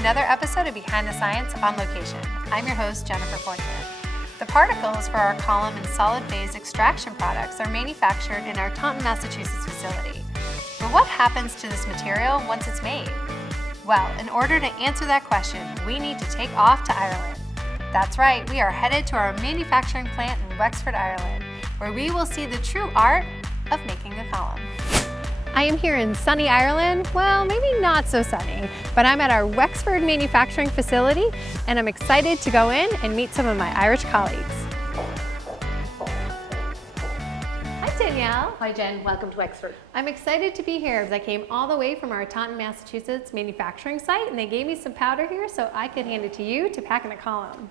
another episode of Behind the Science on Location. I'm your host, Jennifer Fournier. The particles for our column and solid phase extraction products are manufactured in our Taunton, Massachusetts facility. But what happens to this material once it's made? Well, in order to answer that question, we need to take off to Ireland. That's right, we are headed to our manufacturing plant in Wexford, Ireland, where we will see the true art of making a column. I am here in sunny Ireland. Well, maybe not so sunny, but I'm at our Wexford manufacturing facility and I'm excited to go in and meet some of my Irish colleagues. Hi Danielle. Hi Jen, welcome to Wexford. I'm excited to be here because I came all the way from our Taunton, Massachusetts manufacturing site and they gave me some powder here so I could hand it to you to pack in a column.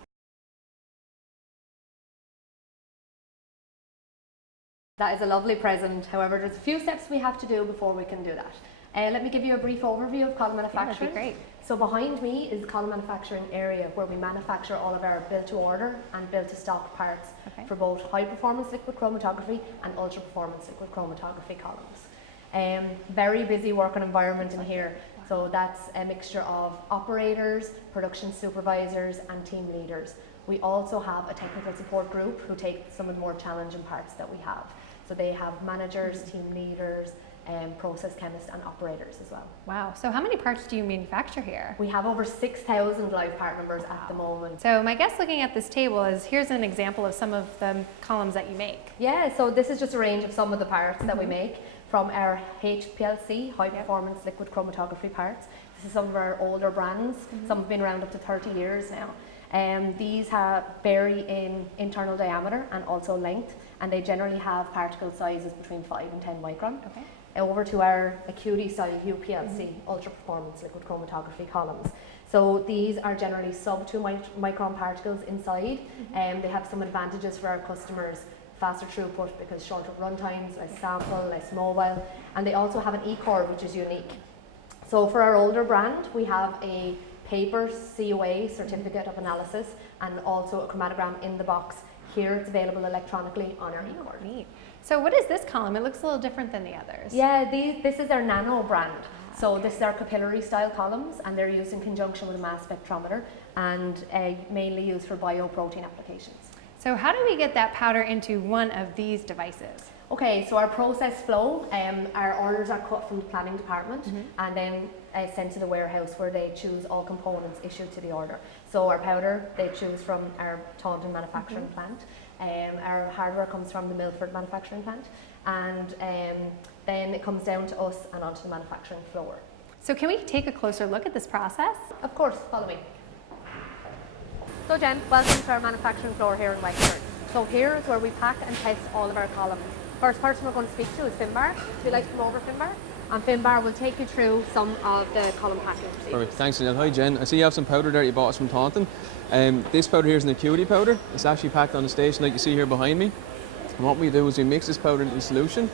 That is a lovely present. However, there's a few steps we have to do before we can do that. Let me give you a brief overview of column manufacturing. Yeah, that'd be great. So behind me is the column manufacturing area where we manufacture all of our built to order and built to stock parts for both high performance liquid chromatography and ultra performance liquid chromatography columns. Very busy working environment in here. So that's a mixture of operators, production supervisors and team leaders. We also have a technical support group who take some of the more challenging parts that we have. So they have managers, team leaders, process chemists and operators as well. Wow, so how many parts do you manufacture here? We have over 6,000 live part numbers at the moment. So my guess looking at this table is, here's an example of some of the columns that you make. Yeah, so this is just a range of some of the parts that we make from our HPLC, high performance liquid chromatography parts. This is some of our older brands. Some have been around up to 30 years now. These vary in internal diameter and also length, and they generally have particle sizes between 5 and 10 micron. Okay. Over to our Acuity style UPLC, ultra performance liquid chromatography columns. So these are generally sub 2 micron particles inside, and they have some advantages for our customers: faster throughput because shorter run times, less sample, less mobile, and they also have an E-cord which is unique. So for our older brand, we have a paper COA certificate of analysis and also a chromatogram in the box. Here it's available electronically on our E-cord. Neat. So what is this column? It looks a little different than the others. Yeah, this is our nano brand. So this is our capillary style columns and they're used in conjunction with a mass spectrometer and mainly used for bioprotein applications. So how do we get that powder into one of these devices? Okay, so our process flow, our orders are cut from the planning department and then sent to the warehouse where they choose all components issued to the order. So our powder, they choose from our Taunton manufacturing plant. Our hardware comes from the Milford manufacturing plant, and then it comes down to us and onto the manufacturing floor. So can we take a closer look at this process? Of course, follow me. So Jen, welcome to our manufacturing floor here in Wexford. So here is where we pack and test all of our columns. First person we're going to speak to is Finbar. Would you like to come over, Finbar? And Finbar will take you through some of the column packing procedures. Perfect, thanks Danielle. Hi Jen, I see you have some powder there you bought us from Taunton. This powder here is an Acuity powder. It's actually packed on the station like you see here behind me. And what we do is we mix this powder into solution.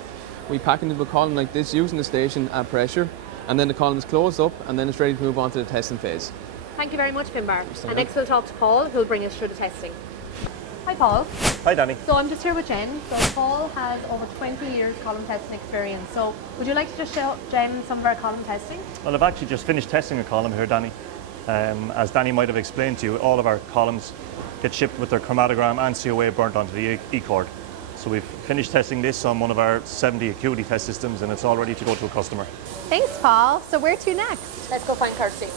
We pack it into a column like this using the station at pressure, and then the column is closed up and then it's ready to move on to the testing phase. Thank you very much, Finbar. And next we'll talk to Paul, who'll bring us through the testing. Hi Paul. Hi Danny. So I'm just here with Jen. So Paul has over 20 years column testing experience. So would you like to just show Jen some of our column testing? Well, I've actually just finished testing a column here, Danny. As Danny might have explained to you, all of our columns get shipped with their chromatogram and COA burnt onto the E-cord. So we've finished testing this on one of our 70 Acuity test systems and it's all ready to go to a customer. Thanks, Paul. So where to next? Let's go find Kirsty.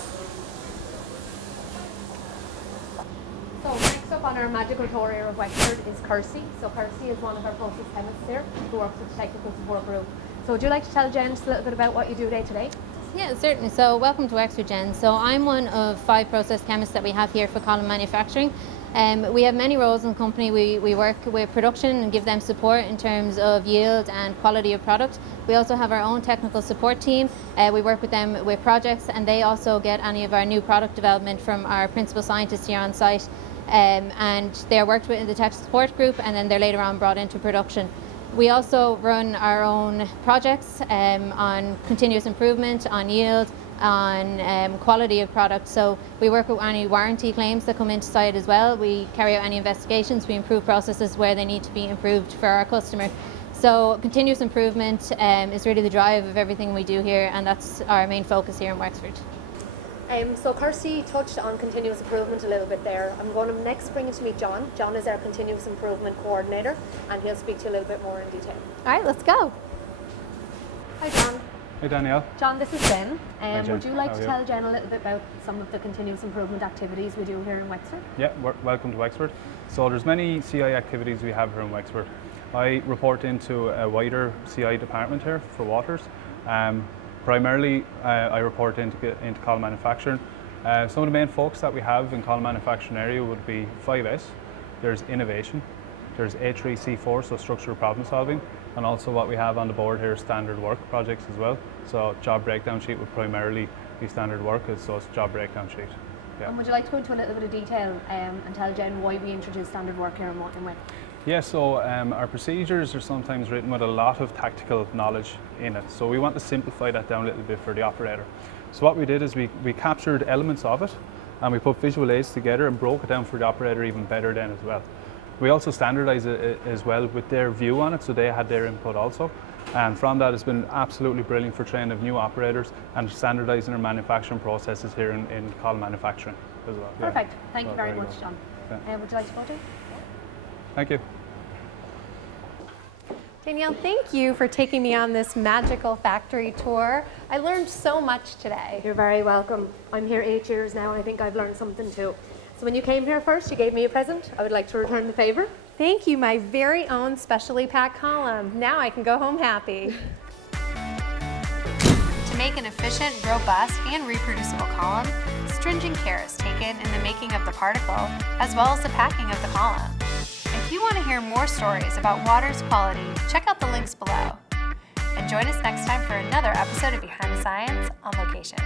So next up on our magical tour here of Wexford is Kirsty. So Kirsty is one of our process chemists here who works with the technical support group. So would you like to tell Jen just a little bit about what you do day to day? Yeah, certainly. So welcome to Wexford, Jen. So I'm one of 5 process chemists that we have here for column manufacturing. We have many roles in the company. We work with production and give them support in terms of yield and quality of product. We also have our own technical support team. We work with them with projects and they also get any of our new product development from our principal scientists here on site. And they're worked with in the technical support group and then they're later on brought into production. We also run our own projects on continuous improvement, on yield, on quality of product. So we work with any warranty claims that come into site as well. We carry out any investigations, we improve processes where they need to be improved for our customer. So continuous improvement is really the drive of everything we do here, and that's our main focus here in Wexford. So Kirsty touched on continuous improvement a little bit there. I'm going to next bring you to meet John. John is our continuous improvement coordinator, and he'll speak to you a little bit more in detail. All right, let's go. Hi John. Hey Danielle. John, this is Jen. Jen. Would you like How to are tell Jen a little bit about some of the continuous improvement activities we do here in Wexford? Yeah, welcome to Wexford. So there's many CI activities we have here in Wexford. I report into a wider CI department here for waters. Primarily, I report into column manufacturing. Some of the main focus that we have in column manufacturing area would be 5S, there's innovation, there's A3C4, so structural problem solving, and also what we have on the board here is standard work projects as well. So job breakdown sheet would primarily be standard work, so it's job breakdown sheet. Yeah. And would you like to go into a little bit of detail and tell Jen why we introduced standard work here in Wexford? Yeah, so our procedures are sometimes written with a lot of tactical knowledge in it. So we want to simplify that down a little bit for the operator. So what we did is we captured elements of it and we put visual aids together and broke it down for the operator even better then as well. We also standardized it as well with their view on it, so they had their input also. And from that, it's been absolutely brilliant for training of new operators and standardizing our manufacturing processes here in column manufacturing as well. Perfect. Yeah. Thank you very much, good. John. Yeah. Would you like to go to? Thank you. Danielle, thank you for taking me on this magical factory tour. I learned so much today. You're very welcome. I'm here 8 years now and I think I've learned something too. So when you came here first, you gave me a present. I would like to return the favor. Thank you, my very own specially packed column. Now I can go home happy. To make an efficient, robust, and reproducible column, stringent care is taken in the making of the particle as well as the packing of the column. If you want to hear more stories about water's quality, check out the links below. And join us next time for another episode of Behind the Science on Location.